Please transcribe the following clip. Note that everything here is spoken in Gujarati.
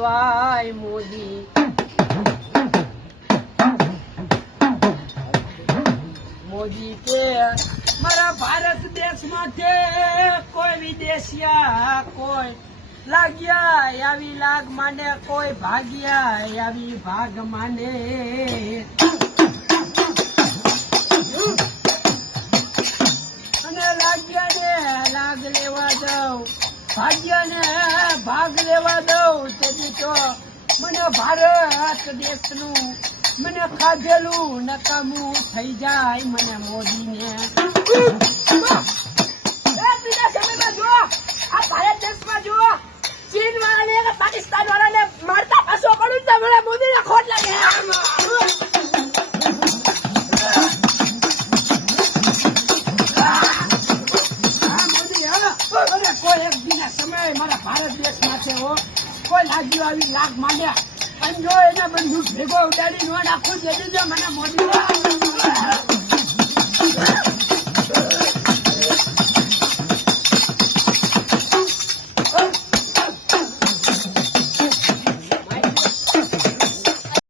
કહેવાય મોદી. મોદી કે મારા ભારત દેશ માટે કોઈ વિદેશિયા કોઈ લાગ્યા આવી લાગ માંડે કોઈ ભાગ્યા આવી ભાગ માંડે. અને લાગ્યા ને લાગ લેવા દઉં ભાગ્યા ને ભાગ લેવા દઉં તેથી તો મને ભારત દેશનું મને ખાધેલું નકામું થઈ જાય મને મોદીને. બીજા સમયમાં જો આ ભારત દેશમાં જો ચીન વાળાને અને પાકિસ્તાન વાળાને મારતા પાછો પડું તો મને મોદીને ખોટ લાગે. કોઈ એક બીજા સમય મારા ભારત દેશમાં છે હો કોઈ લાગ્યું આવી લાગ માંડ્યા અને જો એને બંદૂક ભેગો ઉડાડી નો નાખું જડી દે મને મોદી.